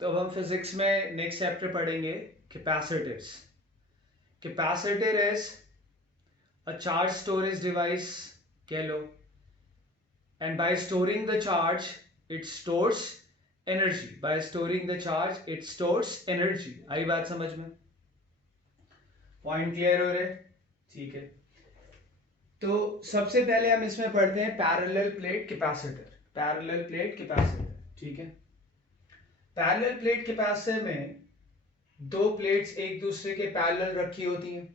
तो अब हम फिजिक्स में नेक्स्ट चैप्टर पढ़ेंगे capacitors. Capacitor is a charge storage device कह लो, and by storing the charge it stores energy. By storing the charge it stores energy. आई बात समझ में? पॉइंट क्लियर हो रहे? ठीक है। तो सबसे पहले हम इसमें पढ़ते हैं parallel plate capacitor. Parallel plate capacitor, ठीक है। पैरेलल प्लेट कैपेसिटर में दो प्लेट्स एक दूसरे के पैरेलल रखी होती हैं।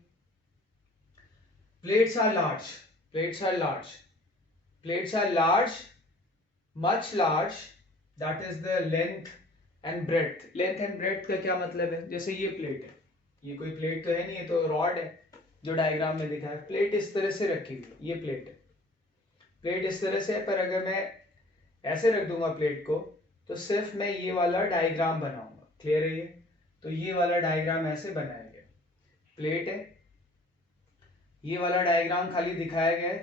Plates are large, plates are large, plates are large, much large, that is the length and breadth. Length and breadth का क्या मतलब है? जैसे ये प्लेट है, ये कोई प्लेट तो है नहीं, ये तो रॉड है जो डायग्राम में दिखा है। प्लेट इस तरह से रखी हुई है, ये प्लेट है, प्लेट इस तरह से है। पर अगर मैं ऐसे रख दूंगा प्लेट को तो सिर्फ मैं ये वाला डायग्राम बनाऊंगा। क्लियर है ये? तो ये वाला डायग्राम ऐसे बनाया गया, प्लेट है, ये वाला डायग्राम खाली दिखाया गया है,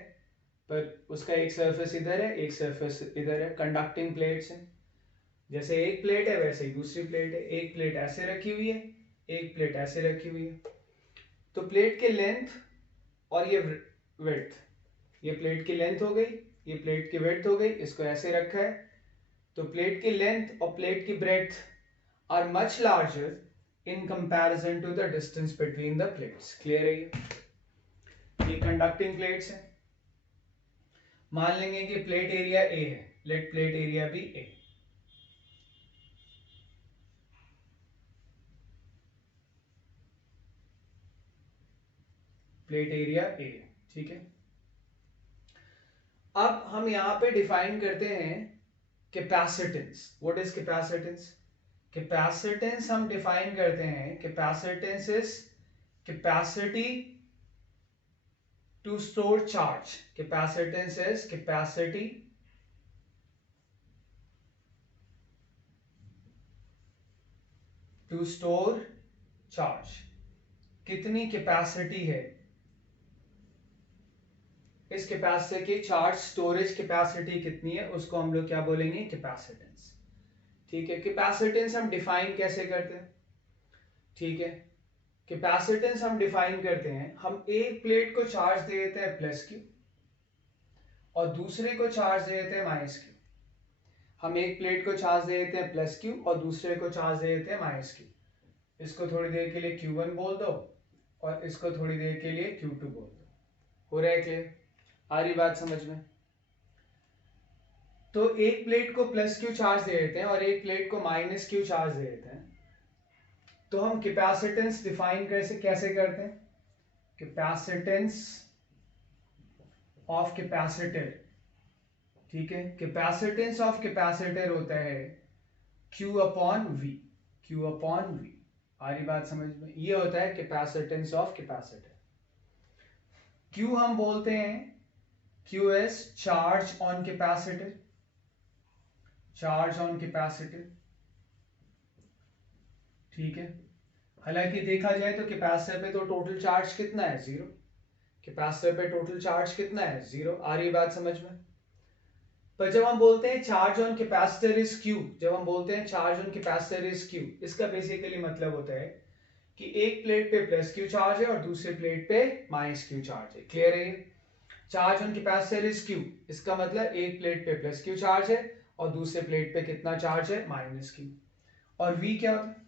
पर उसका एक सरफेस इधर है, एक सरफेस इधर है। कंडक्टिंग प्लेट्स हैं, जैसे एक प्लेट है वैसे ही दूसरी प्लेट है। एक प्लेट ऐसे रखी हुई है, एक प्लेट ऐसे रखी हुई है। तो प्लेट के लेंथ और ये विड्थ, ये प्लेट की लेंथ हो गई, ये प्लेट की विड्थ हो गई, इसको ऐसे रखा है। तो प्लेट की लेंथ और प्लेट की breadth are much larger in comparison to the distance between the plates. Clear है ये कंडक्टिंग प्लेट्स हैं। मान लेंगे कि प्लेट एरिया ए है, let plate area B A. Plate area A, ठीक है। अब हम यहां पे डिफाइन करते हैं capacitance. What is capacitance? Capacitance हम डिफाइन करते हैं, capacitance is capacity to store charge. Capacitance is capacity to store charge. कितनी कैपेसिटी है इस कैपेसिटर की, चार्ज स्टोरेज कैपेसिटी कितनी है, उसको हम लोग क्या बोलेंगे? कैपेसिटेंस। ठीक है। कैपेसिटेंस हम डिफाइन कैसे करते हैं? ठीक है, कैपेसिटेंस हम डिफाइन करते हैं, हम एक प्लेट को चार्ज दे देते हैं प्लस क्यू और दूसरे को चार्ज दे देते हैं माइनस क्यू। हम एक प्लेट को चार्ज दे देते हैं प्लस क्यू और दूसरे को चार्ज दे देते हैं माइनस क्यू। इसको थोड़ी देर के लिए Q1 बोल दो और इसको थोड़ी देर के लिए Q2 बोल दो। हो रहा है क्लियर? आ रही बात समझ में? तो एक प्लेट को प्लस क्यू चार्ज दे देते हैं और एक प्लेट को माइनस क्यू चार्ज दे देते हैं। तो हम कैपेसिटेंस डिफाइन कैसे करते हैं? कैपेसिटेंस ऑफ कैपेसिटर, ठीक है। कैपेसिटेंस ऑफ कैपेसिटर होता है Q upon V, Q upon V। आ रही बात समझ में? ये होता है कैपेसिटेंस ऑफ कैपेसिटर। Q हम बोलते हैं Q is charge on capacitor, charge on capacitor, ठीक है। हालांकि देखा जाए तो कैपेसिटर पे तो टोटल चार्ज कितना है? जीरो। कैपेसिटर पे टोटल चार्ज कितना है? जीरो। आ रही बात समझ में? पर जब हम बोलते हैं charge on capacitor is Q, जब हम बोलते हैं charge on capacitor is Q, इसका बेसिकली मतलब होता है कि एक प्लेट पे प्लस क्यू चार्ज है और दूसरे प्लेट पे माइनस क्यू चार्ज है। क्लियर है? Charge on capacitor is Q, इसका मतलब एक प्लेट पे प्लस क्यू चार्ज है और दूसरे प्लेट पे कितना चार्ज है? Minus Q. और वी क्या होता है?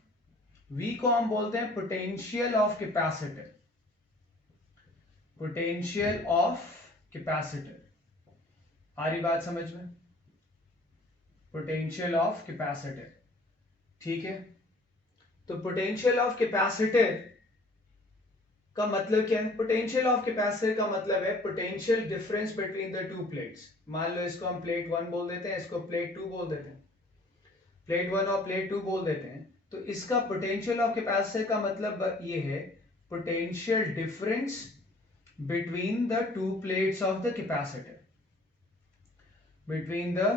वी को हम बोलते हैं potential of capacitor, potential of capacitor. आ रही बात समझ में? पोटेंशियल ऑफ कैपेसिटर, ठीक है। तो पोटेंशियल ऑफ कैपेसिटर का मतलब क्या है? पोटेंशियल ऑफ कैपेसिटर का मतलब है potential difference between the two plates. मान लो इसको हम प्लेट 1 बोल देते हैं, इसको प्लेट 2 बोल देते हैं, प्लेट 1 और प्लेट 2 बोल देते हैं। तो इसका पोटेंशियल ऑफ कैपेसिटर का मतलब ये है potential difference between the two plates of the capacitor, between the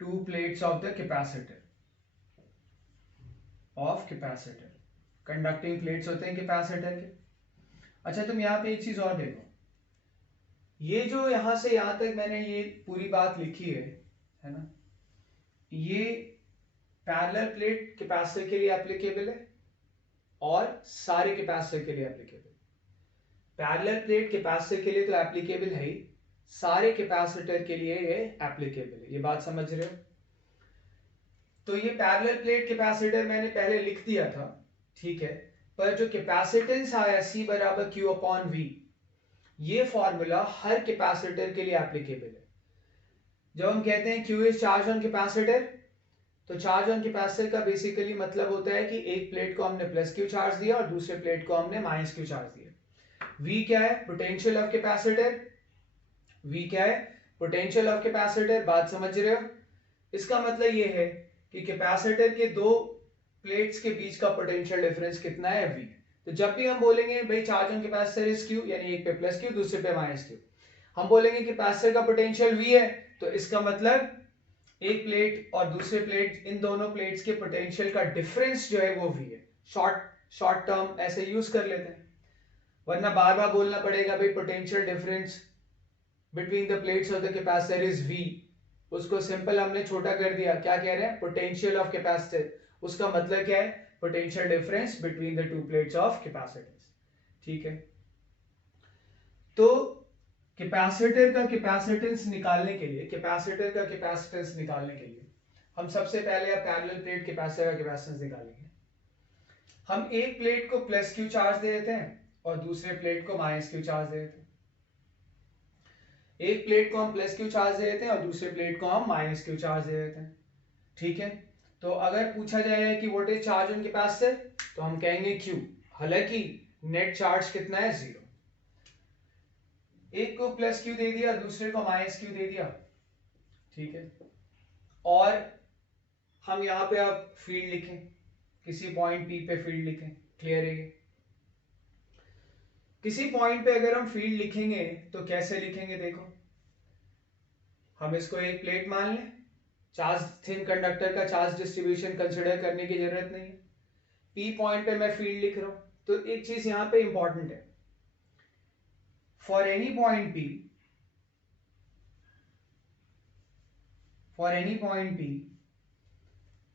two plates of the capacitor, of capacitor। Conducting plates होते हैं कैपेसिटर के। अच्छा, तुम यहां पे एक चीज और देखो, ये जो यहां से यहां तक मैंने ये पूरी बात लिखी है ना, ये पैरेलल प्लेट कैपेसिटर के लिए एप्लीकेबल है और सारे कैपेसिटर के लिए एप्लीकेबल। पैरेलल प्लेट कैपेसिटर के लिए तो एप्लीकेबल है ही, सारे कैपेसिटर के लिए ये एप्लीकेबल है। ये बात समझ रहे हो? तो ये पैरेलल प्लेट कैपेसिटर मैंने पहले लिख दिया था, ठीक है, पर जो कैपेसिटेंस आया C बराबर Q अपॉन V, ये फॉर्मूला हर कैपेसिटर के लिए एप्लीकेबल है। जब हम कहते हैं Q is charge on capacitor, तो चार्ज ऑन कैपेसिटर का बेसिकली मतलब होता है कि एक प्लेट को हमने प्लस क्यू चार्ज दिया और दूसरे प्लेट को हमने माइनस क्यू चार्ज दिया। V क्या है? Potential of capacitor. V क्या है? Potential of capacitor. बात समझ रहे हो? इसका मतलब ये है कि कैपेसिटर के दो प्लेट्स के बीच का पोटेंशियल डिफरेंस कितना है? V। तो जब भी हम बोलेंगे भाई charge on capacitor is Q, यानी एक पे प्लस Q दूसरे पे माइनस Q, हम बोलेंगे कि कैपेसिटर का पोटेंशियल V है, तो इसका मतलब एक प्लेट और दूसरे प्लेट, इन दोनों प्लेट्स के पोटेंशियल का डिफरेंस जो है वो V है। शॉर्ट टर्म ऐसे यूज कर लेते हैं, वरना बार बार बोलना पड़ेगा भाई potential difference between the plates of the capacitor is V। उसको सिंपल हमने छोटा कर दिया, क्या कह रहे हैं? Potential of capacitor. उसका मतलब क्या है? Potential difference between the two plates of capacitors. ठीक है, तो कैपेसिटर का कैपेसिटेंस निकालने के लिए, कैपेसिटर का कैपेसिटेंस निकालने के लिए हम सबसे पहले पैरेलल प्लेट कैपेसिटर का कैपेसिटेंस निकालेंगे। हम एक प्लेट को प्लस क्यू चार्ज दे देते हैं और दूसरे प्लेट को माइनस क्यू चार्ज दे देते हैं। एक प्लेट को हम प्लस क्यू चार्ज दे देते हैं और दूसरे प्लेट को हम माइनस क्यू चार्ज दे देते हैं। ठीक है, तो अगर पूछा जाए कि what is charge on capacitor, तो हम कहेंगे Q। हालांकि नेट चार्ज कितना है? 0। एक को प्लस क्यू दे दिया, दूसरे को माइनस क्यू दे दिया। ठीक है, और हम यहां पे अब फील्ड लिखें, किसी पॉइंट P पे फील्ड लिखें। क्लियर है? किसी पॉइंट पे अगर हम फील्ड लिखेंगे तो कैसे लिखेंगे? देखो, हम इसको एक प्लेट मान लें, चार्ज थिन कंडक्टर का चार्ज डिस्ट्रीब्यूशन कंसिडर करने की जरूरत नहीं है। P पॉइंट पे मैं फील्ड लिख रहा हूं, तो एक चीज यहां पे इंपॉर्टेंट है, for any point P, for any point P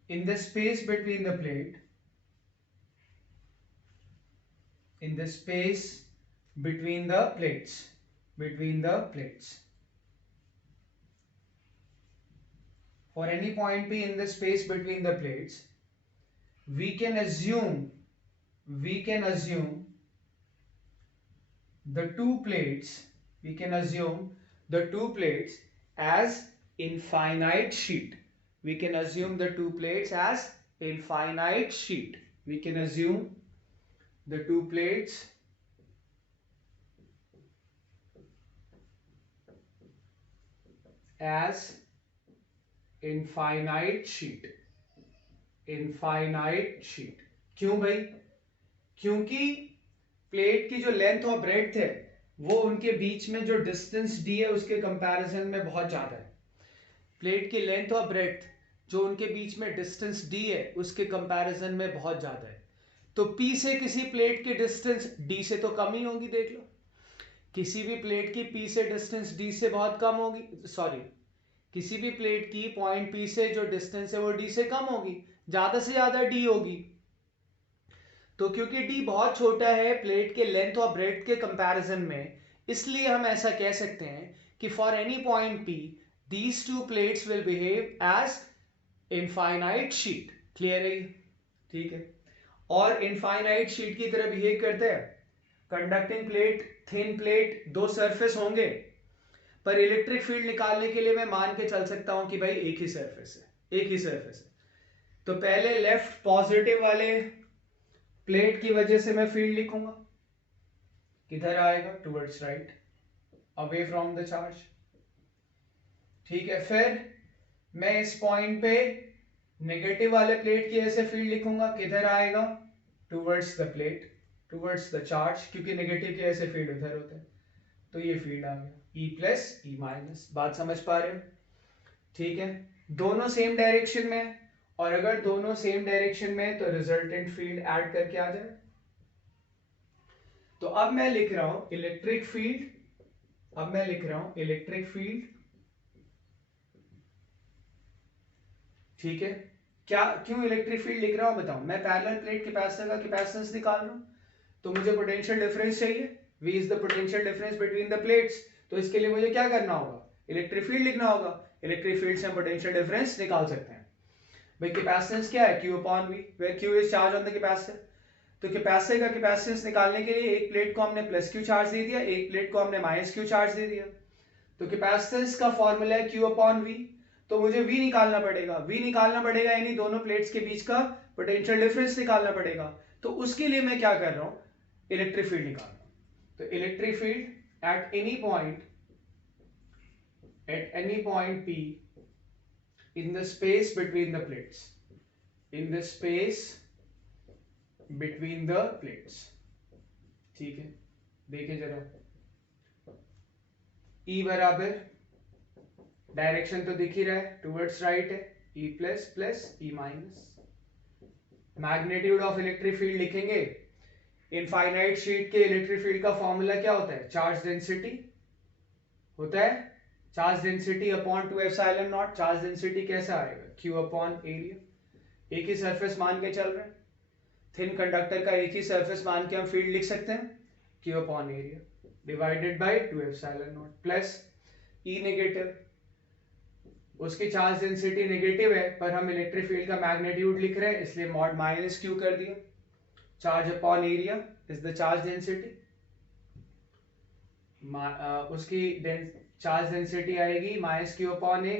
in the space between the plate, in the space between the plates, between the plates, for any point P in the space between the plates, we can assume the two plates, we can assume the two plates as infinite sheet. We can assume the two plates as infinite sheet. We can assume the two plates as infinite sheet. Infinite sheet. क्यों भाई? क्योंकि plate की जो length और breadth है वो उनके बीच में जो डिस्टेंस d है उसके कंपैरिजन में बहुत ज्यादा है। प्लेट की लेंथ और ब्रेड्थ जो उनके बीच में डिस्टेंस d है उसके कंपैरिजन में बहुत ज्यादा है। तो P से किसी प्लेट की डिस्टेंस d से तो कम ही होगी। देख लो, किसी भी प्लेट की P से डिस्टेंस d से बहुत कम होगी, सॉरी, किसी भी प्लेट की पॉइंट P से जो डिस्टेंस है वो d से कम होगी, ज्यादा से ज्यादा d होगी। तो क्योंकि d बहुत छोटा है प्लेट के लेंथ और ब्रेड्थ के कंपैरिजन में, इसलिए हम ऐसा कह सकते हैं कि for any point P these two plates will behave as infinite sheet. Clear है? ठीक है, और इनफाइनाइट शीट की तरह बिहेव करते हैं। कंडक्टिंग प्लेट, थिन प्लेट, दो सरफेस होंगे, पर इलेक्ट्रिक फील्ड निकालने के लिए मैं मान के चल सकता हूं कि भाई एक ही सरफेस है, एक ही सरफेस है। तो पहले लेफ्ट पॉजिटिव वाले प्लेट की वजह से मैं फील्ड लिखूंगा, किधर आएगा? Towards right, away from the charge. ठीक है, फिर मैं इस पॉइंट पे नेगेटिव वाले प्लेट की वजह से फील्ड लिखूंगा, किधर आएगा? Towards the plate, towards the charge, क्योंकि नेगेटिव की वजह से फील्ड उधर होता है। तो ये फील्ड आ गया E प्लस E माइनस। बात समझ पा रहे हो? ठीक है, दोनों सेम डायरेक्शन में, और अगर दोनों सेम डायरेक्शन में तो रिजल्टेंट फील्ड ऐड करके आ जाए। तो अब मैं लिख रहा हूं इलेक्ट्रिक फील्ड, अब मैं लिख रहा हूं इलेक्ट्रिक फील्ड, ठीक है, क्या क्यों इलेक्ट्रिक फील्ड लिख रहा हूं बताओ, मैं पैरेलल प्लेट कैपेसिटर का कैपेसिटेंस निकाल रहा हूं, तो मुझे पोटेंशियल डिफरेंस चाहिए, V is the potential difference between the plates. तो इसके लिए मुझे क्या करना होगा, इलेक्ट्रिक फील्ड लिखना होगा। इलेक्ट्रिक फील्ड से हम पोटेंशियल डिफरेंस निकाल सकते हैं। भाई कैपेसिटेंस क्या है, Q upon V, where Q is charge on the capacitor. तो कैपेसिटर का कैपेसिटेंस निकालने के लिए एक प्लेट को हमने प्लस क्यू चार्ज दे दिया, एक प्लेट को हमने माइनस क्यू चार्ज दे दिया। तो कैपेसिटेंस का फॉर्मूला है Q अपॉन V, तो मुझे V निकालना पड़ेगा। V निकालना पड़ेगा यानी दोनों प्लेट्स के बीच का पोटेंशियल डिफरेंस निकालना पड़ेगा। तो उसके लिए मैं क्या कर रहा हूं, इलेक्ट्रिक फील्ड निकाल रहा हूं। तो electric field at any point P in the space between the plates, in the space between the plates, ठीक है। देखिए जरा, E बराबर, डायरेक्शन तो दिख ही रहा है, टुवर्ड्स राइट है, E plus plus E minus. Magnitude of electric field लिखेंगे, इनफाइनाइट शीट के इलेक्ट्रिक फील्ड का फॉर्मूला क्या होता है, चार्ज डेंसिटी होता है, charge density upon 2 epsilon not. Charge density कैसा आएगा, Q अपॉन एरिया। एक ही सरफेस मान के चल रहे हैं, थिन कंडक्टर का एक ही सरफेस मान के हम फील्ड लिख सकते हैं, Q upon area divided by 2 epsilon not plus E negative, उसकी चार्ज डेंसिटी नेगेटिव है पर हम इलेक्ट्रिक फील्ड का मैग्नीट्यूड लिख रहे हैं इसलिए मॉड माइनस Q कर दिया। Charge upon area is the charge density, उसकी चार्ज डेंसिटी आएगी माइनस Q अपॉन ए,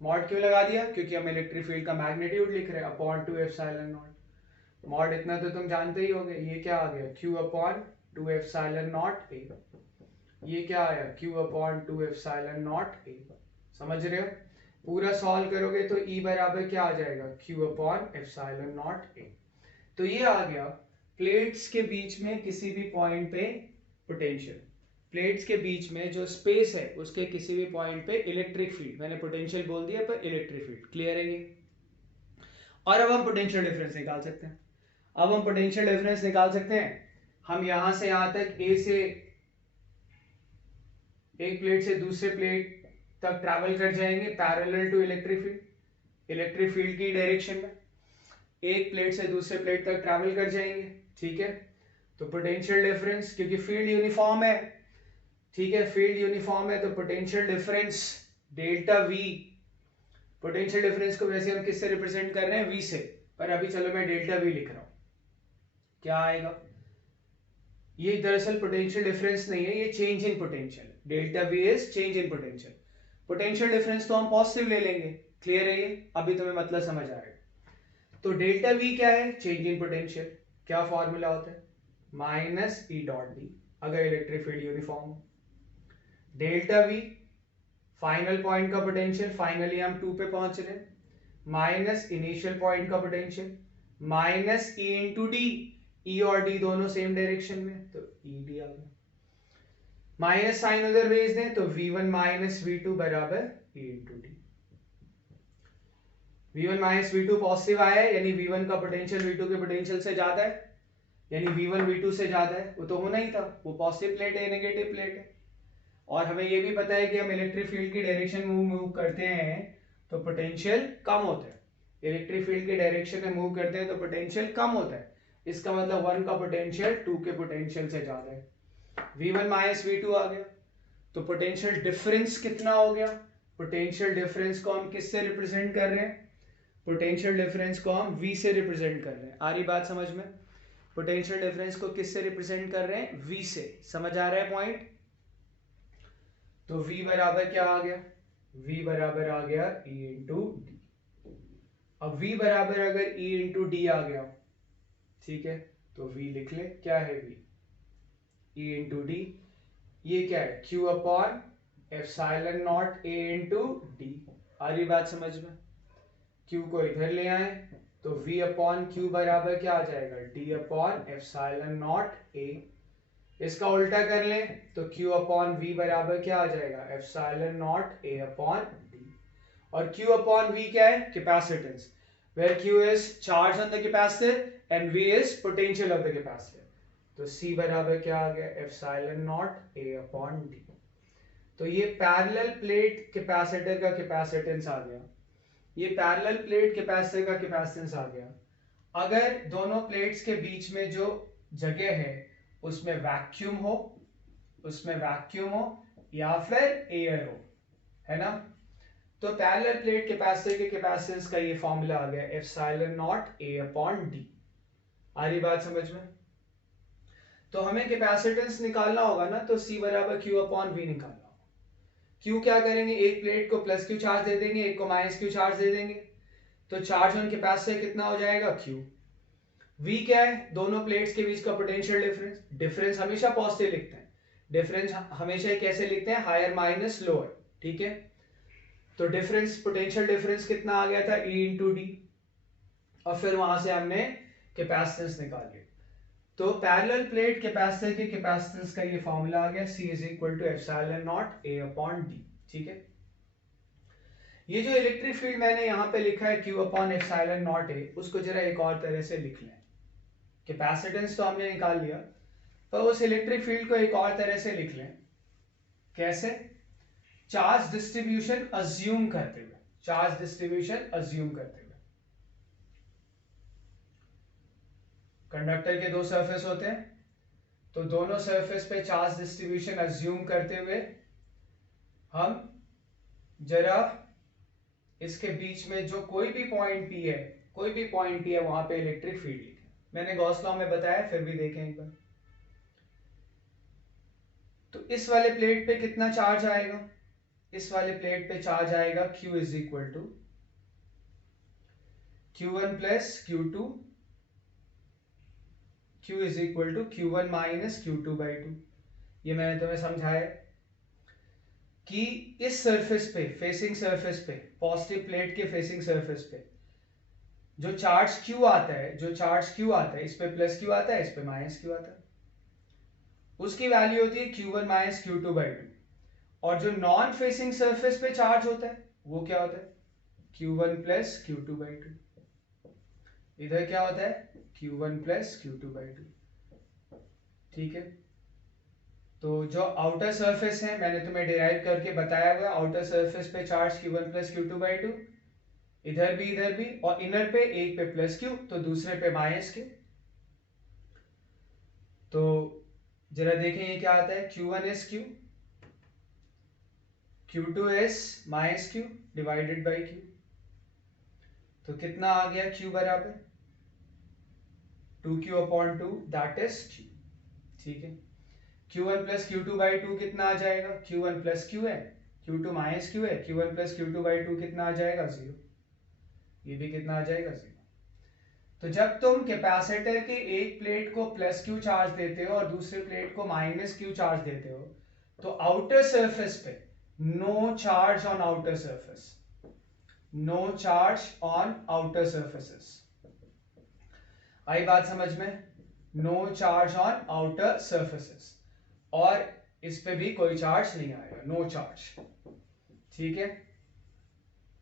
मॉड क्यों लगा दिया, क्योंकि हम इलेक्ट्रिक फील्ड का मैग्नीट्यूड लिख रहे हैं, अपॉन 2 एप्सिलॉन नॉट। मॉड इतना तो तुम जानते ही होगे, ये क्या आ गया, Q अपॉन 2 एप्सिलॉन नॉट ए। ये क्या आया, Q अपॉन 2 एप्सिलॉन नॉट ए। समझ रहे हो, पूरा सॉल्व करोगे तो E बराबर क्या आ जाएगा, Q अपॉन एप्सिलॉन नॉट ए। तो ये आ गया प्लेट्स के बीच में किसी भी पॉइंट पे पोटेंशियल, प्लेट्स के बीच में जो स्पेस है उसके किसी भी पॉइंट पे इलेक्ट्रिक फील्ड, मैंने पोटेंशियल बोल दिया पर इलेक्ट्रिक फील्ड, क्लियर है ये। और अब हम पोटेंशियल डिफरेंस निकाल सकते हैं। अब हम पोटेंशियल डिफरेंस निकाल सकते हैं, हम यहां से यहां तक ए से, एक प्लेट से दूसरे प्लेट तक ट्रैवल कर जाएंगे parallel to electric field, electric field की डायरेक्शन में एक प्लेट से दूसरे प्लेट तक ट्रैवल कर जाएंगे, ठीक है। तो पोटेंशियल डिफरेंस, क्योंकि फील्ड यूनिफॉर्म है, ठीक है, फील्ड यूनिफॉर्म है तो potential difference delta V, potential difference को वैसे हम किससे रिप्रेजेंट कर रहे हैं, V से, पर अभी चलो मैं डेल्टा V लिख रहा हूं, क्या आएगा, ये दरअसल पोटेंशियल डिफरेंस नहीं है, ये change in potential, delta V is change in potential. Potential difference तो हम पॉजिटिव ले लेंगे, क्लियर है ये, अभी तुम्हें मतलब समझ आएगा। तो डेल्टा V क्या है, चेंज इन पोटेंशियल, क्या फॉर्मूला होता है, माइनस E डॉट डी, अगर इलेक्ट्रिक फील्ड यूनिफॉर्म हो। डेल्टा V फाइनल पॉइंट का पोटेंशियल, फाइनली हम 2 पे पहुंच रहे हैं, माइनस इनिशियल पॉइंट का potential, minus E into D, E और D दोनों सेम डायरेक्शन में, तो E D आ गया, माइनस साइन उधर भेज दें तो V1 माइनस V2 बराबर E into D. V1 minus V2 positive आया है यानी V1 का पोटेंशियल V2 के पोटेंशियल से ज्यादा है, यानी V1 V2 से ज्यादा है, वो तो होना ही था, वो पॉजिटिव प्लेट है नेगेटिव प्लेट है। और हमें ये भी पता है कि हम इलेक्ट्रिक फील्ड की डायरेक्शन मूव करते हैं तो पोटेंशियल कम होता है, इलेक्ट्रिक फील्ड की डायरेक्शन में मूव करते हैं तो पोटेंशियल कम होता है, इसका मतलब 1 का पोटेंशियल 2 के पोटेंशियल से ज्यादा है। V1 माइनस V2 आ गया, तो पोटेंशियल डिफरेंस कितना हो गया, पोटेंशियल डिफरेंस को हम किससे रिप्रेजेंट कर रहे हैं, पोटेंशियल डिफरेंस को हम V से रिप्रेजेंट कर रहे हैं, आ रही बात समझ में, पोटेंशियल डिफरेंस को किससे रिप्रेजेंट कर रहे हैं, V से, समझ आ रहा है पॉइंट। तो V बराबर क्या आ गया, V बराबर आ गया E इंटू डी। अब V बराबर अगर E इंटू डी आ गया, ठीक है, तो V लिख ले, क्या है V, E इंटू डी, ये क्या है Q upon epsilon naught A into d, आ रही बात समझ में। Q को इधर ले आए तो V अपॉन Q बराबर क्या आ जाएगा, D upon epsilon naught A। इसका उल्टा कर लें तो Q अपॉन V बराबर क्या आ जाएगा, epsilon naught A upon D। और Q अपॉन V क्या है, capacitance, where Q is charge on the capacitor and V is potential of the capacitor। तो C बराबर क्या आ गया, epsilon naught A upon D। तो ये पैरेलल प्लेट कैपेसिटर का कैपेसिटेंस आ गया, ये पैरेलल प्लेट कैपेसिटर का कैपेसिटेंस आ गया। अगर दोनों प्लेट्स के बीच में जो जगह है उसमें वैक्यूम हो, या फिर एयर हो, है ना, तो पैरेलल प्लेट कैपेसिटर के कैपेसिटेंस का ये फॉर्मूला आ गया epsilon naught a upon d. आ रही बात समझ में? तो हमें कैपेसिटेंस निकालना होगा ना, तो C बराबर Q अपॉन V निकालना होगा। Q क्या करेंगे, एक प्लेट को प्लस Q चार्ज दे देंगे, एक को माइनस Q चार्ज दे देंगे, तो चार्ज ऑन कैपेसिटर कितना हो जाएगा Q। V क्या है, दोनों प्लेट्स के बीच का पोटेंशियल डिफरेंस। डिफरेंस हमेशा पॉजिटिव लिखते हैं, डिफरेंस हमेशा कैसे लिखते हैं, हायर माइनस लोअर, ठीक है। तो डिफरेंस, पोटेंशियल डिफरेंस कितना आ गया था, E इंटू डी, और फिर वहां से हमने कैपेसिटेंस निकाल लिया। तो पैरेलल प्लेट कैपेसिटर के कैपेसिटेंस का ये फॉर्मूला आ गया, C is equal to epsilon naught A upon D, ठीक है। ये जो इलेक्ट्रिक फील्ड मैंने यहाँ पे लिखा है Q upon epsilon naught A, उसको जरा एक और तरह से लिख लें। कैपेसिटेंस तो हमने निकाल लिया, पर उस इलेक्ट्रिक फील्ड को एक और तरह से लिख लें। कैसे? चार्ज डिस्ट्रीब्यूशन अज्यूम करते हुए, चार्ज डिस्ट्रीब्यूशन अज्यूम करते हुए। कंडक्टर के दो सरफेस होते हैं, तो दोनों सरफेस पे चार्ज डिस्ट्रीब्यूशन अज्यूम करते हुए हम जरा इसके बीच में जो कोई भी पॉइंट P है, वहां पे इलेक्ट्रिक फील्ड लिखें। मैंने गॉस लॉ में बताया, फिर भी देखें एक बार। तो इस वाले प्लेट पे कितना चार्ज आएगा, इस वाले प्लेट पे चार्ज आएगा Q is equal to Q1 plus Q2, Q is equal to Q1 minus Q2 by 2। ये मैंने तुम्हें समझाया कि इस सरफेस पे, फेसिंग सरफेस पे, पॉजिटिव प्लेट के फेसिंग सरफेस पे जो चार्ज Q आता है, इस पे प्लस Q आता है, इस पे माइनस Q आता है, उसकी वैल्यू होती है Q1 माइनस Q2 बाई 2। और जो नॉन फेसिंग सरफेस पे चार्ज होता है वो क्या होता है, Q1 प्लस Q2 बाई 2। इधर क्या होता है, Q1 प्लस Q2 बाई 2, ठीक है। तो जो आउटर सरफेस है, मैंने तुम्हें डिराइव करके बताया हुआ, आउटर सरफेस पे charge Q1 plus Q2 by 2, इधर भी, और इनर पे एक पे प्लस Q तो दूसरे पे माइनस Q। तो जरा देखें ये क्या आता है, Q1 is Q, Q2 is minus Q divided by Q। तो कितना आ गया, Q बराबर 2Q upon 2 that is Q, ठीक है। Q1 प्लस Q2 बाई 2 कितना आ जाएगा, Q1 प्लस Q है, Q2 माइनस Q है, Q1 प्लस Q2 बाई 2 कितना आ जाएगा, 0। ये भी कितना आ जाएगा, 0। तो जब तुम कैपेसिटर के एक प्लेट को प्लस Q चार्ज देते हो और दूसरे प्लेट को माइनस Q चार्ज देते हो, तो आउटर सरफेस पे no charge on outer surface, no charge on outer surfaces. आई बात समझ में, no charge on outer surfaces, और इस पे भी कोई चार्ज नहीं आएगा, नो चार्ज, ठीक है।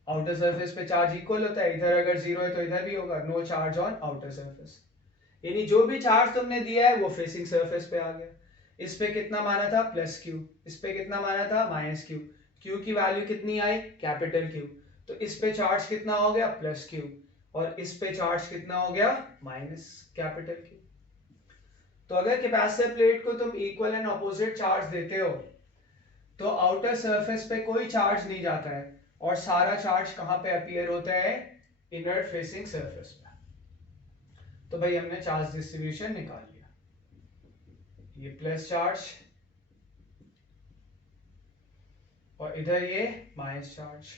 आउटर सरफेस पे चार्ज इक्वल होता है, इधर अगर 0 है तो इधर भी होगा, no charge on outer surface. यानी जो भी चार्ज तुमने दिया है वो फेसिंग सरफेस पे आ गया। इस पे कितना माना था, प्लस Q, इस पे कितना माना था, माइनस Q। Q की वैल्यू कितनी आई, कैपिटल Q, तो इस पे चार्ज कितना हो गया, प्लस Q, और इस पे चार्ज कितना हो गया, माइनस कैपिटल Q। तो अगर कैपेसिटर प्लेट को तुम इक्वल एंड ऑपोजिट चार्ज देते हो, तो आउटर सरफेस पे कोई चार्ज नहीं जाता है, और सारा चार्ज कहां पे अपीयर होता है, इनर फेसिंग सरफेस पे। तो भाई हमने चार्ज डिस्ट्रीब्यूशन निकाल लिया, ये प्लस चार्ज और इधर ये माइनस चार्ज।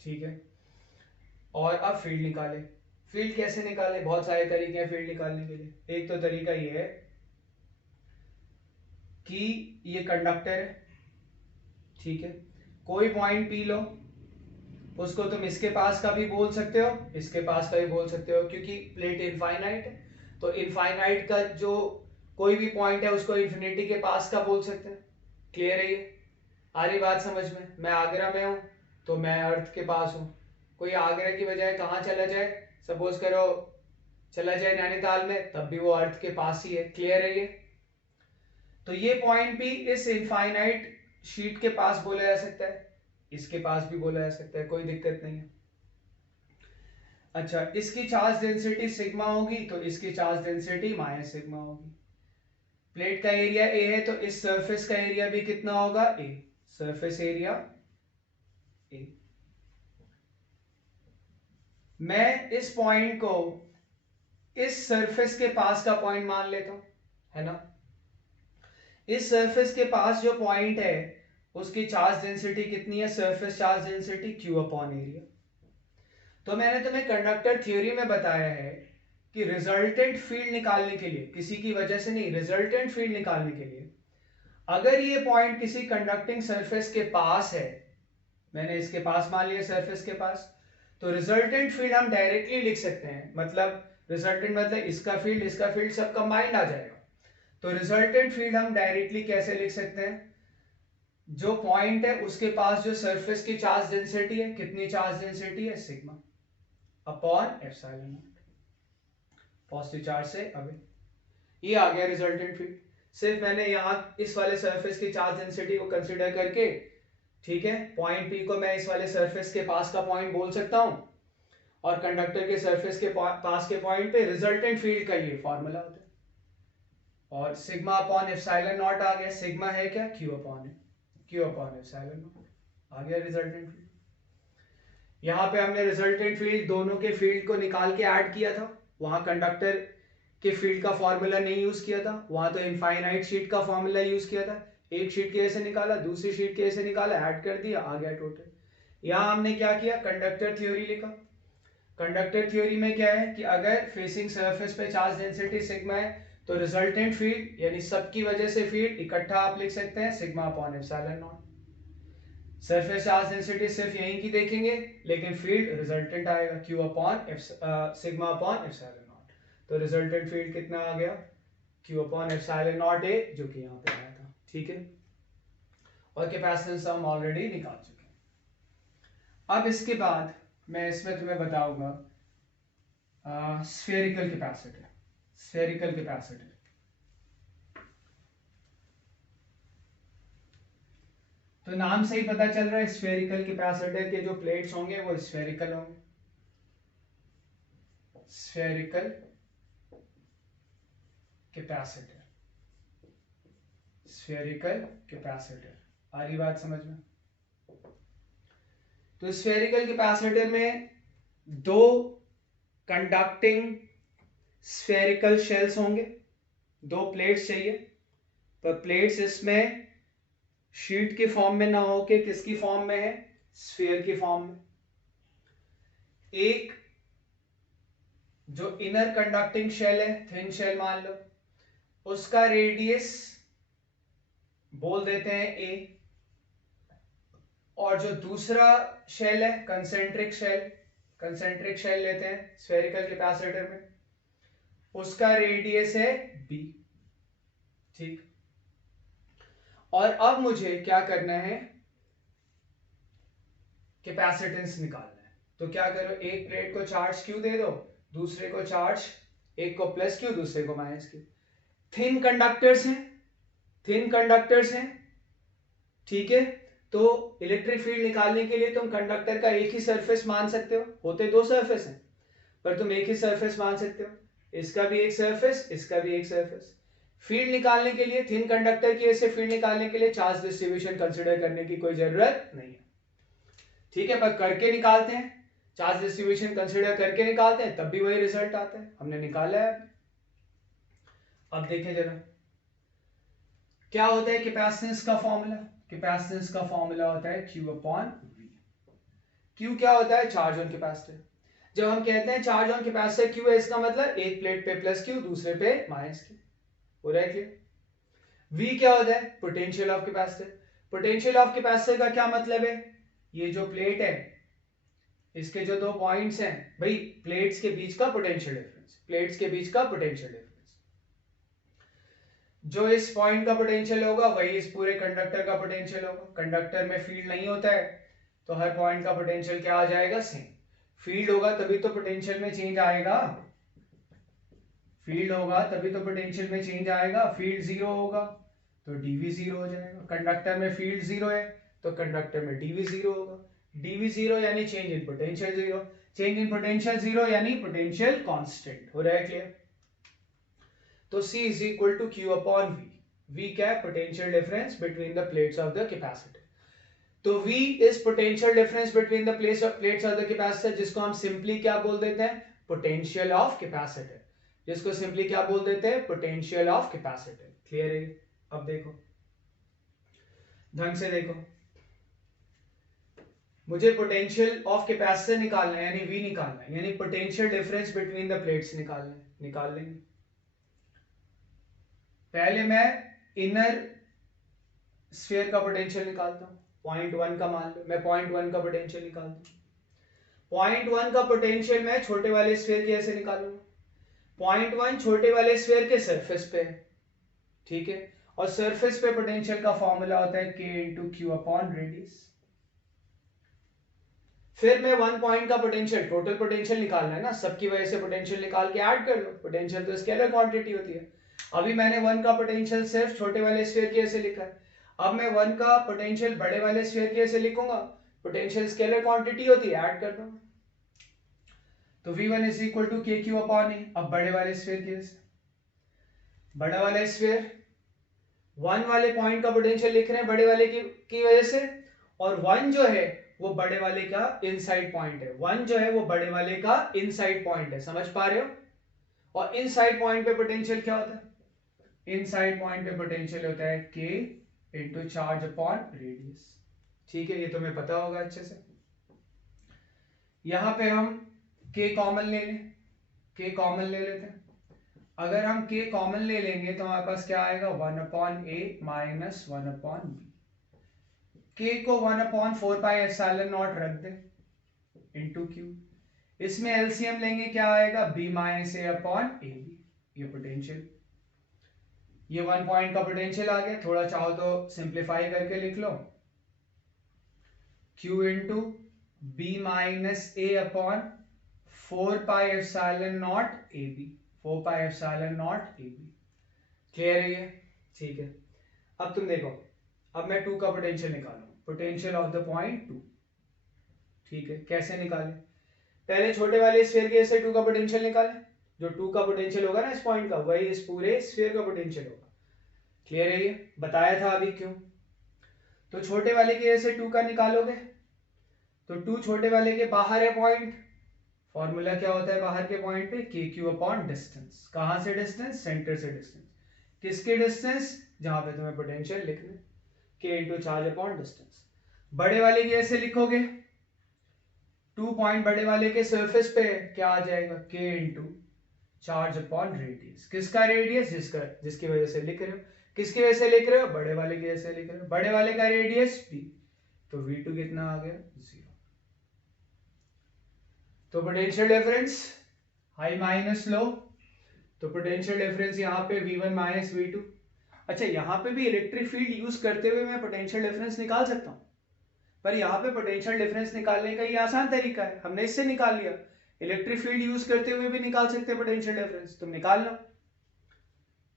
ठीक है, और अब फील्ड निकाले। फील्ड कैसे निकाले, बहुत सारे तरीके हैं फील्ड निकालने के लिए। एक तो तरीका ये है कि ये कंडक्टर है, ठीक है, कोई पॉइंट पी लो, उसको तुम इसके पास का भी बोल सकते हो, इसके पास का भी बोल सकते हो, क्योंकि प्लेट इनफाइनाइट है, तो इनफाइनाइट का जो कोई भी पॉइंट है उसको इन्फिनिटी के पास का बोल सकते हैं। क्लियर है ये, आ रही बात समझ में? मैं आगरा में हूं तो मैं अर्थ के पास हूं, कोई आगरा की बजाय कहां चला जाए, सपोज करो चला जाए नैनीताल में, तब भी वो अर्थ के पास ही है। क्लियर है ये? तो ये पॉइंट भी इस इनफाइनाइट शीट के पास बोला जा सकता है, इसके पास भी बोला जा सकता है, कोई दिक्कत नहीं है। अच्छा, इसकी चार्ज डेंसिटी सिग्मा होगी तो इसकी चार्ज डेंसिटी माइनस सिग्मा होगी। प्लेट का एरिया ए है तो इस सरफेस का एरिया भी कितना होगा, ए, सरफेस एरिया ए। मैं इस पॉइंट को इस सरफेस के पास का पॉइंट मान लेता हूं, है ना। इस सरफेस के पास जो पॉइंट है उसकी चार्ज डेंसिटी कितनी है, surface charge density Q upon area. तो मैंने तुम्हें कंडक्टर थ्योरी में बताया है कि रिजल्टेंट फील्ड निकालने के लिए, किसी की वजह से नहीं, रिजल्टेंट फील्ड निकालने के लिए अगर ये पॉइंट किसी कंडक्टिंग सरफेस के पास है, मैंने इसके पास मान लिया सरफेस के पास, तो रिजल्टेंट फील्ड हम डायरेक्टली लिख सकते हैं। मतलब रिजल्टेंट मतलब इसका फील्ड सब कंबाइंड आ जाएगा। तो रिजल्टेंट फील्ड हम डायरेक्टली कैसे लिख सकते हैं, जो पॉइंट है उसके पास जो सरफेस की चार्ज डेंसिटी है, कितनी चार्ज डेंसिटी है, sigma upon epsilon not, positive charge से अवे। ये आ गया रिजल्टेंट फील्ड। सिर्फ मैंने यहां इस वाले सरफेस की चार्ज डेंसिटी को कंसीडर करके, ठीक है, पॉइंट पी को मैं इस वाले सरफेस के पास का पॉइंट बोल सकता हूं, और कंडक्टर के सरफेस के पास के पॉइंट पे रिजल्टेंट फील्ड का ये फॉर्मूला होता है। और सिग्मा अपॉन एप्सिलॉन नॉट आ गया, सिग्मा है क्या, Q अपॉन एप्सिलॉन नॉट, आ गया रिजल्टेंट फील्ड। यहां पे हमने रिजल्टेंट फील्ड दोनों के फील्ड को निकाल के ऐड किया था, वहां कंडक्टर के फील्ड का फॉर्मूला नहीं यूज किया था, वहां तो इनफाइनाइट शीट का फॉर्मूला यूज किया था। एक शीट के से निकाला, दूसरी शीट के से निकाला, ऐड कर दिया, आ गया टोटल। यहां हमने क्या किया, कंडक्टर थ्योरी लिखा। कंडक्टर थ्योरी में क्या है कि अगर फेसिंग सरफेस पे चार्ज डेंसिटी सिग्मा है तो रिजल्टेंट फील्ड यानी सबकी वजह से फील्ड इकट्ठा आप लिख सकते हैं sigma upon epsilon not. Surface charge density सिर्फ यहीं की देखेंगे, लेकिन फील्ड रिजल्टेंट आएगा Q upon sigma upon epsilon not. तो रिजल्टेंट फील्ड कितना आ गया, Q अपॉन एप्सिलॉन नॉट ए, जो कि यहाँ पे आया था, ठीक है। और कैपेसिटेंस हम ऑलरेडी निकाल चुके हैं। अब इसके बाद मैं इसमें तुम्हें बताऊंगा स्फेरिकल कैपेसिटर। स्फेरिकल कैपेसिटर तो नाम से ही पता चल रहा है, स्फेरिकल कैपेसिटर के जो प्लेट्स होंगे वो स्फेरिकल होंगे। स्फेरिकल कैपेसिटर, स्फेरिकल कैपेसिटर, आ रही बात समझ में। तो स्फेरिकल कैपेसिटर में दो कंडक्टिंग स्फेरिकल शेल्स होंगे, दो प्लेट्स चाहिए, पर प्लेट्स इसमें शीट की फॉर्म में ना होके किसकी फॉर्म में है, स्फीयर की फॉर्म में। एक जो इनर कंडक्टिंग शेल है, थिन शेल मान लो, उसका रेडियस बोल देते हैं ए, और जो दूसरा शेल है कंसेंट्रिक शेल लेते हैं स्फेरिकल कैपेसिटर में, उसका रेडियस है बी, ठीक। और अब मुझे क्या करना है, कैपेसिटेंस निकालना है। तो क्या करो, एक प्लेट को चार्ज Q दे दो, दूसरे को चार्ज, एक को प्लस Q दूसरे को माइनस Q। थिन कंडक्टर्स हैं, ठीक है। तो इलेक्ट्रिक फील्ड निकालने के लिए तुम कंडक्टर का एक ही सरफेस मान सकते हो, होते दो सरफेस हैं पर तुम एक ही सरफेस मान सकते हो, इसका भी एक सरफेस, इसका भी एक सरफेस। फील्ड निकालने के लिए, थिन कंडक्टर की ऐसे फील्ड निकालने के लिए चार्ज डिस्ट्रीब्यूशन कंसीडर करने की कोई जरूरत नहीं है, ठीक है। पर करके निकालते हैं, चार्ज डिस्ट्रीब्यूशन कंसीडर करके निकालते हैं, तब भी वही रिजल्ट आता है, हमने निकाला है। अब देखें जरा क्या होता है कैपेसिटेंस का फॉर्मूला। कैपेसिटेंस का फॉर्मूला होता है Q अपॉन V। Q क्या होता है, चार्ज ऑन कैपेसिटर। जब हम कहते हैं चार्ज ऑन कैपेसिटर Q है, इसका मतलब एक प्लेट पे प्लस Q, दूसरे पे माइनस Q, हो रहा है क्लियर। V क्या होता है, potential of capacitor. Potential of capacitor का क्या मतलब है, ये जो प्लेट है इसके जो दो पॉइंट्स हैं, भाई प्लेट्स के बीच का पोटेंशियल डिफरेंस, प्लेट्स के बीच का पोटेंशियल डिफरेंस। जो इस पॉइंट का पोटेंशियल होगा वही इस पूरे कंडक्टर का पोटेंशियल होगा। कंडक्टर में फील्ड नहीं होता है तो हर पॉइंट का पोटेंशियल क्या आ जाएगा, सेम। फील्ड होगा तभी तो पोटेंशियल में चेंज आएगा, फील्ड होगा तभी तो पोटेंशियल में चेंज आएगा। फील्ड जीरो होगा तो dv जीरो हो जाएगा। कंडक्टर में फील्ड जीरो है तो कंडक्टर में dv जीरो होगा। dv जीरो यानी change in potential zero, change in potential zero यानी पोटेंशियल कांस्टेंट। हो रहा है क्लियर? तो C is equal to Q upon V। V क्या है? Potential difference between the plates of the capacitor. तो V is potential difference between the plates of the capacitor, जिसको हम सिंपली क्या बोल देते हैं? Potential of capacitor. जिसको सिंपली क्या बोल देते हैं? Potential of capacitor. क्लियर है? अब देखो, ढंग से देखो, मुझे पोटेंशियल ऑफ कैपेसिटर निकालना है, यानी V निकालना है, यानी potential difference between the plates निकालना है। निकाल लेंगे। पहले मैं इनर स्फीयर का पोटेंशियल निकालता हूं। 0.1 का मान लो, मैं 0.1 का पोटेंशियल निकालता हूं। 0.1 का पोटेंशियल मैं छोटे वाले स्फीयर के ऐसे निकालूंगा। 0.1 छोटे वाले स्फीयर के सरफेस पे है, ठीक है, और सरफेस पे पोटेंशियल का फॉर्मूला होता है K into Q upon radius. फिर मैं 1 पॉइंट का पोटेंशियल, टोटल पोटेंशियल निकालना है ना, सबकी वजह से पोटेंशियल निकाल के ऐड कर लो। पोटेंशियल तो स्केलर क्वांटिटी होती है। अभी मैंने 1 का पोटेंशियल सिर्फ छोटे वाले स्फीयर के ऐसे लिखा है। अब मैं 1 का पोटेंशियल बड़े वाले स्फीयर के ऐसे लिखूंगा। पोटेंशियल स्केलर क्वांटिटी होती है, ऐड कर दूंगा। तो V1 इज इक्वल टू के क्यू अपॉन ए। अब बड़े वाले स्फीयर के ऐसे, बड़ा वाला स्फीयर 1 वाले पॉइंट का पोटेंशियल लिख रहे हैं बड़े वाले की वजह से, और 1 जो है वो बड़े वाले का इनसाइड पॉइंट है। 1 जो है वो बड़े वाले का इनसाइड पॉइंट है, समझ पा रहे हो? और इनसाइड पॉइंट पे पोटेंशियल क्या होता है? इनसाइड पॉइंट पे पोटेंशियल होता है K into charge upon radius. ठीक है, ये तुम्हें पता होगा अच्छे से। यहां पे हम K कॉमन ले लें, K कॉमन ले लेते हैं। अगर हम K कॉमन ले लेंगे तो हमारे पास क्या आएगा? 1 upon A minus 1 upon B। K को 1 अपॉन 4 पाई एप्सिलॉन नॉट रख दे इंटू Q। इसमें एलसीएम लेंगे, क्या आएगा? B minus A upon AB। ये पोटेंशियल, ये 1 पॉइंट का पोटेंशियल आ गया। थोड़ा चाहो तो सिंप्लीफाई करके लिख लो, Q into B minus A upon 4 pi epsilon not AB। 4 pi epsilon not AB। Clear है ये? ठीक है। अब तुम देखो, अब मैं 2 का पोटेंशियल निकालूं, पोटेंशियल ऑफ द पॉइंट 2। ठीक है, कैसे निकालें? पहले छोटे वाले स्फीयर के ऐसे 2 का पोटेंशियल निकालें। जो 2 का पोटेंशियल होगा ना इस पॉइंट का, वही इस पूरे स्फीयर का पोटेंशियल होगा। क्लियर है ये? बताया था अभी क्यों। तो छोटे वाले के ऐसे 2 का निकालोगे तो 2 छोटे वाले के बाहर है पॉइंट। फॉर्मूला क्या होता है बाहर के पॉइंट पे? के क्यू अपॉन डिस्टेंस। कहां से डिस्टेंस? सेंटर से डिस्टेंस। किसके डिस्टेंस? जहां पे तुम्हें पोटेंशियल लिखना है, के इंटू चार्ज अपॉन डिस्टेंस। बड़े वाले के ऐसे लिखोगे, 2 पॉइंट बड़े वाले के सरफेस पे क्या आ जाएगा? के इंटू चार्ज अपॉन रेडियस। किसका रेडियस? जिसकी वजह से लिख रहे हो। किसकी वजह से लिख रहे हो? बड़े वाले की वजह से लिख रहे हो। बड़े वाले का रेडियस b, तो v2 कितना आ गया? 0। तो potential difference high minus low, तो पोटेंशियल डिफरेंस यहाँ पे v1 माइनस v2। अच्छा, यहाँ पे भी इलेक्ट्रिक फील्ड यूज करते हुए मैं पोटेंशियल डिफरेंस निकाल सकता हूँ, पर यहाँ पे पोटेंशियल डिफरेंस निकालने का ये आसान तरीका है, हमने इससे निकाल लिया। इलेक्ट्रिक फील्ड यूज करते हुए भी निकाल सकते हैं पोटेंशियल डिफरेंस, तुम निकाल लो।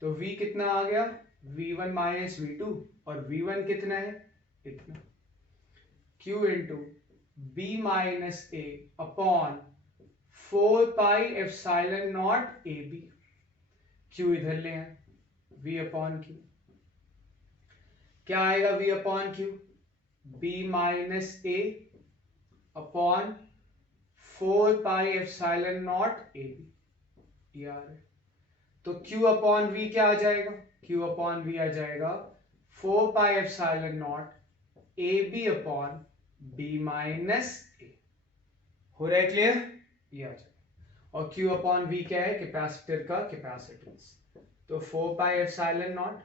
तो v कितना आ गया? v1 माइनस v2, और v1 कितना है? इतना। q into b minus a upon 4 pi epsilon not ab। q इधर ले आए, v अपॉन q क्या आएगा? v upon q b minus a upon 4 pi epsilon not ab। ये आ रहा है। तो q अपॉन v क्या आ जाएगा? q अपॉन v आ जाएगा 4 pi epsilon not ab upon b minus a। हो रहा है क्लियर? ये आ जाएगा। और q अपॉन v क्या है? कैपेसिटर का कैपेसिटेंस। तो 4 pi epsilon not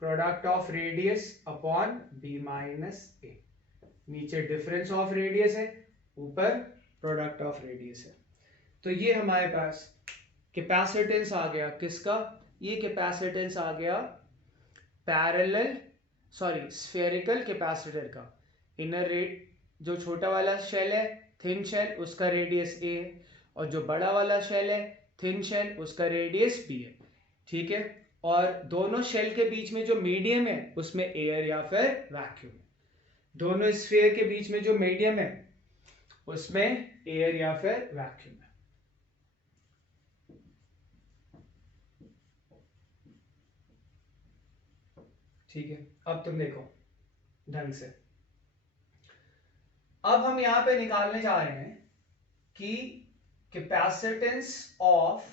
product of radius upon b minus a। नीचे डिफरेंस ऑफ रेडियस है, ऊपर प्रोडक्ट ऑफ रेडियस है। तो ये हमारे पास कैपेसिटेंस आ गया किसका? ये कैपेसिटेंस आ गया स्फेरिकल कैपेसिटर का। इनर रेड, जो छोटा वाला शेल है थिन शेल, उसका रेडियस a है, और जो बड़ा वाला शेल है थिन शेल, उसका रेडियस b है। ठीक है, और दोनों शेल के बीच में जो मीडियम है उसमें एयर या फिर वैक्यूम है। दोनों स्फीयर के बीच में जो मीडियम है उसमें एयर या फिर वैक्यूम है। ठीक है, अब तुम देखो ढंग से। अब हम यहां पे निकालने जा रहे हैं कि capacitance of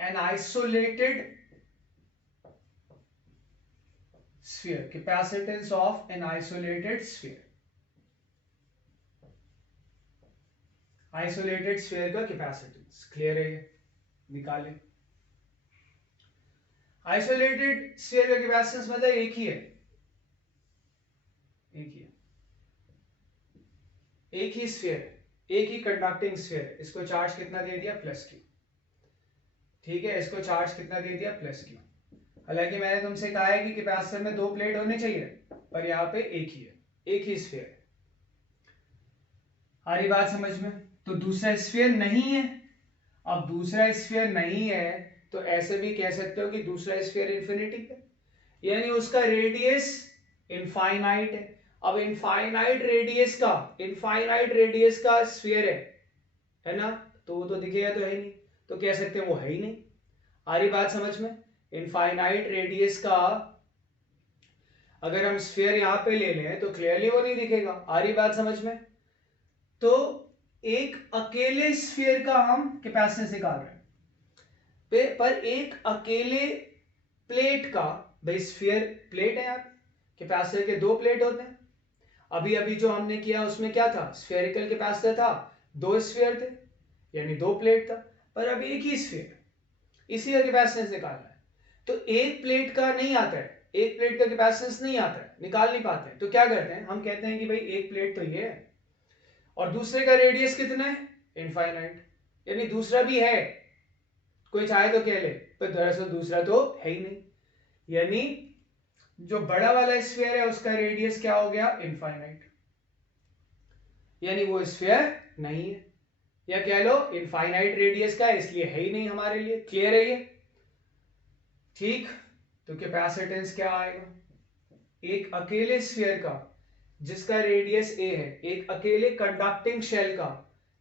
an isolated sphere, capacitance of an isolated sphere, isolated sphere का कैपेसिटेंस क्लियर है, निकालें। आइसोलेटेड स्फीयर का कैपेसिटेंस मतलब एक ही है, एक ही स्फीयर है, एक ही कंडक्टिंग स्फीयर है। इसको चार्ज कितना दे दिया, प्लस क्यू। ठीक है, इसको चार्ज कितना दे दिया, प्लस क्यू। हालांकि मैंने तुमसे कहा है कि कैपेसिटर में 2 प्लेट होने चाहिए, पर यहाँ पे एक ही है, एक ही स्फीयर है। आ रही बात समझ में? तो दूसरा स्फीयर नहीं है। अब दूसरा स्फीयर नहीं है तो ऐसे भी कह सकते हो कि दूसरा स्फीयर इन्फिनिटी है, यानी उसका रेडियस इनफाइनाइट है। अब इनफाइनाइट रेडियस का स्फीयर है ना, तो वो तो दिखेगा तो है नहीं, तो कह सकते हैं वो है ही नहीं। आ रही बात समझ में? इनफाइनाइट रेडियस का अगर हम स्फीयर यहां पे ले लें तो क्लियरली वो नहीं दिखेगा। आ रही बात समझ में? तो एक अकेले स्फीयर का हम कैपेसिटेंस निकाल रहे हैं, पर एक अकेले प्लेट का, भाई स्फीयर प्लेट है यार, कैपेसिटर के 2 प्लेट होते हैं। अभी अभी जो हमने किया उसमें क्या था, स्फेरिकल कैपेसिटर था, 2 स्फीयर थे यानी 2 प्लेट था, पर अब एक ही स्फीयर, इसी का कैपेसिटेंस निकालना है। तो एक प्लेट का नहीं आता है, एक प्लेट का कैपेसिटेंस नहीं आता है, निकाल नहीं पाते हैं, तो क्या करते हैं, हम कहते हैं कि भाई एक प्लेट तो ये है और दूसरे का रेडियस कितना है, इनफाइनाइट, यानी दूसरा भी है, कोई चाहे तो कह ले, पर दरअसल दूसरा तो है ही नहीं, यानी जो बड़ा वाला स्फीयर है उसका रेडियस क्या हो गया, इनफाइनाइट, यानी वो स्फीयर नहीं है, या कह लो इनफाइनाइट रेडियस का है, इसलिए है ही नहीं हमारे लिए। क्लियर है ये? ठीक, तो कैपेसिटेंस क्या आएगा, एक अकेले स्फीयर का जिसका रेडियस a है, एक अकेले कंडक्टिंग शेल का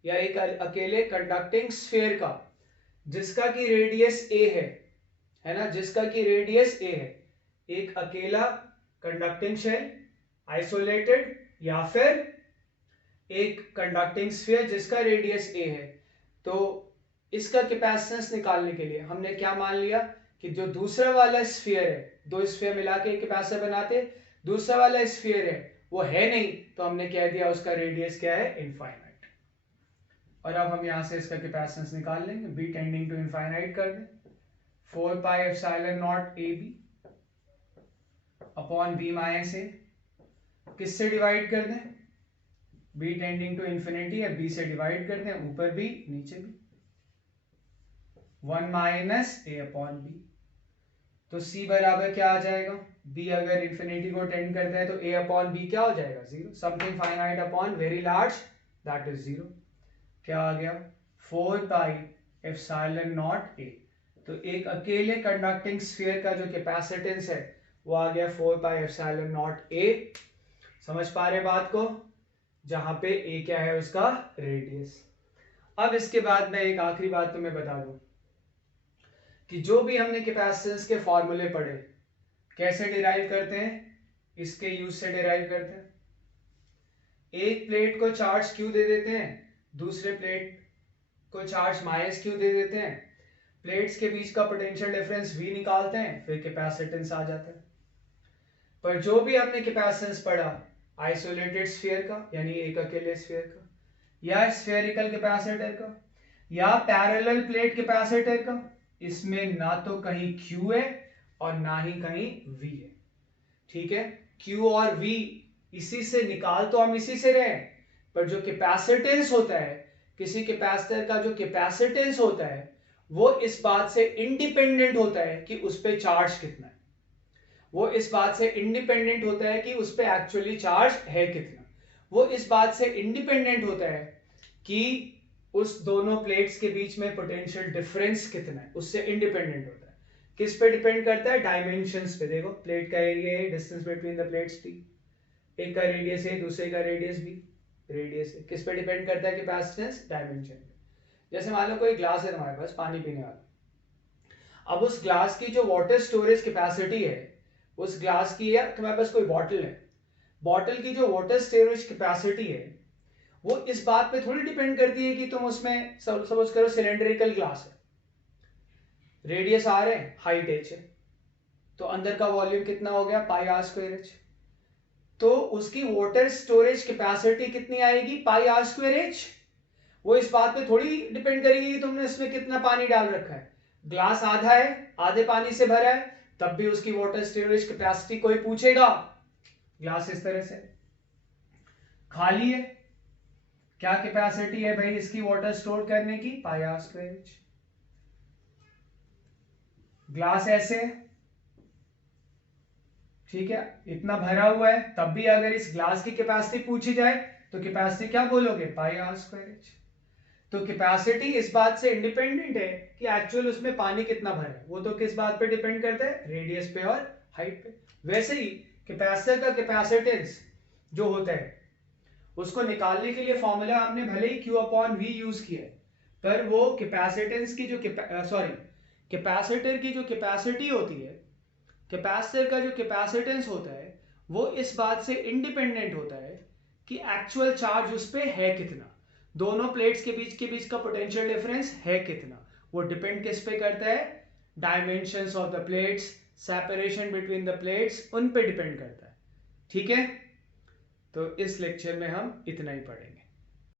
या एक अकेले कंडक्टिंग स्फीयर का जिसका की रेडियस a है ना, जिसका की रेडियस a है, एक अकेला कंडक्टिंग शेल आइसोलेटेड, या फिर एक कंडक्टिंग स्फीयर जिसका रेडियस a है। तो इसका कैपेसिटेंस निकालने के लिए हमने क्या मान लिया कि जो दूसरा वाला स्फीयर है, 2 स्फीयर मिला के कैपेसिटर बनाते, दूसरा वाला स्फीयर है वो है नहीं, तो हमने कह दिया उसका रेडियस क्या है, इनफाइनाइट। और अब हम यहां से इसका कैपेसिटेंस निकाल लेंगे, b टेंडिंग टू इनफाइनाइट कर दें, 4 pi epsilon not ab upon b minus a, किससे डिवाइड कर दें, b टेंडिंग टू इंफिनिटी है, b से डिवाइड कर दें, ऊपर भी नीचे भी, 1 माइनस a अपॉन b। तो c बराबर क्या आ जाएगा, b अगर इंफिनिटी को टेंड करता है तो a अपॉन b क्या हो जाएगा, 0, something finite upon very large, that is 0। क्या आ गया, 4 पाई एप्सिलॉन नॉट a। तो एक अकेले कंडक्टिंग स्फीयर का जो कैपेसिटेंस है वो आ गया 4 पाई एप्सिलॉन नॉट a। समझ पा रहे बात को, जहां पे a क्या है, उसका रेडियस। अब इसके बाद मैं एक आखिरी बात तुम्हें बता दूं कि जो भी हमने कैपेसिटेंस के फॉर्मूले पढ़े कैसे डिराइव करते हैं, इसके यूज से डिराइव करते हैं। एक प्लेट को चार्ज q दे देते हैं, दूसरे प्लेट को चार्ज माइनस q दे देते हैं, प्लेट्स के बीच का पोटेंशियल डिफरेंस v निकालते हैं, फिर कैपेसिटेंस आ जाता है। पर जो भी हमने कैपेसिटेंस पढ़ा आइसोलेटेड स्फीयर का यानी एक अकेले स्फीयर का, या स्फेरिकल कैपेसिटर का, या पैरेलल प्लेट कैपेसिटर का, इसमें ना तो कहीं Q है और ना ही कहीं V है। ठीक है, Q और V इसी से निकाल तो हम इसी से रहे हैं, पर जो कैपेसिटेंस होता है, किसी कैपेसिटर का जो कैपेसिटेंस होता है वो इस बात से इंडिपेंडेंट होता है कि उस पे चार्ज कितना है, वो इस बात से इंडिपेंडेंट होता है कि उस पे एक्चुअली चार्ज है कितना, वो इस बात से इंडिपेंडेंट होता है कि उस दोनों प्लेट्स के बीच में पोटेंशियल डिफरेंस कितना है, उससे इंडिपेंडेंट होता है। किस पे डिपेंड करता है? डायमेंशंस पे। देखो प्लेट का एरिया है, distance between the plates T, एक का रेडियस है, दूसरे का रेडियस भी रेडियस है। किस पे डिपेंड करता है? कैपेसिटेंस, डायमेंशन पे। जैसे मान लो कोई ग्लास है तुम्हारे पास पानी पीने वाला, अब उस ग्लास की जो वाटर स्टोरेज कैपेसिटी है, उस ग्लास की, या तुम्हारे पास कोई बॉटल है, बॉटल की जो वाटर स्टोरेज कैपेसिटी है वो इस बात पे थोड़ी डिपेंड करती है कि तुम उसमें सपोज करो सिलेंड्रिकल ग्लास है, रेडियस आर है, हाइट एच है, तो अंदर का वॉल्यूम कितना हो गया? पाई आर स्क्वायर एच। तो उसकी वाटर स्टोरेज कैपेसिटी कितनी आएगी? पाई आर स्क्वायर एच। वो इस बात पे थोड़ी डिपेंड करेगी कि तुमने इसमें कितना पानी डाल रखा है। ग्लास आधा है, आधे पानी से भरा है, तब भी उसकी वाटर स्टोरेज कैपेसिटी कोई पूछेगा? ग्लास इस तरह से खाली है, क्या कैपेसिटी है भाई इसकी वाटर स्टोर करने की? पाई आर स्क्वायर एच। ग्लास ऐसे है, ठीक है, इतना भरा हुआ है, तब भी अगर इस ग्लास की कैपेसिटी पूछी जाए तो कैपेसिटी क्या बोलोगे? पाई आर स्क्वायर एच। तो कैपेसिटी इस बात से इंडिपेंडेंट है कि एक्चुअल उसमें पानी कितना भरा है, वो तो किस बात पे डिपेंड करता है? रेडियस पे और हाइट पे। वैसे ही कैपेसिटर का कैपेसिटेंस जो होता है उसको निकालने के लिए फॉर्मूला हमने भले ही Q अपॉन V यूज किया है, पर वो कैपेसिटेंस की जो कैपेसिटर की जो कैपेसिटी होती है, कैपेसिटर का जो कैपेसिटेंस होता है, वो इस बात से इंडिपेंडेंट होता है कि एक्चुअल चार्ज उस पर है कितना, दोनों प्लेट्स के बीच का पोटेंशियल डिफरेंस है कितना। वो डिपेंड किस पे करता है? Dimensions of the plates, separation between the plates, उन पे डिपेंड करता है। ठीक है, तो इस लेक्चर में हम इतना ही पढ़ेंगे।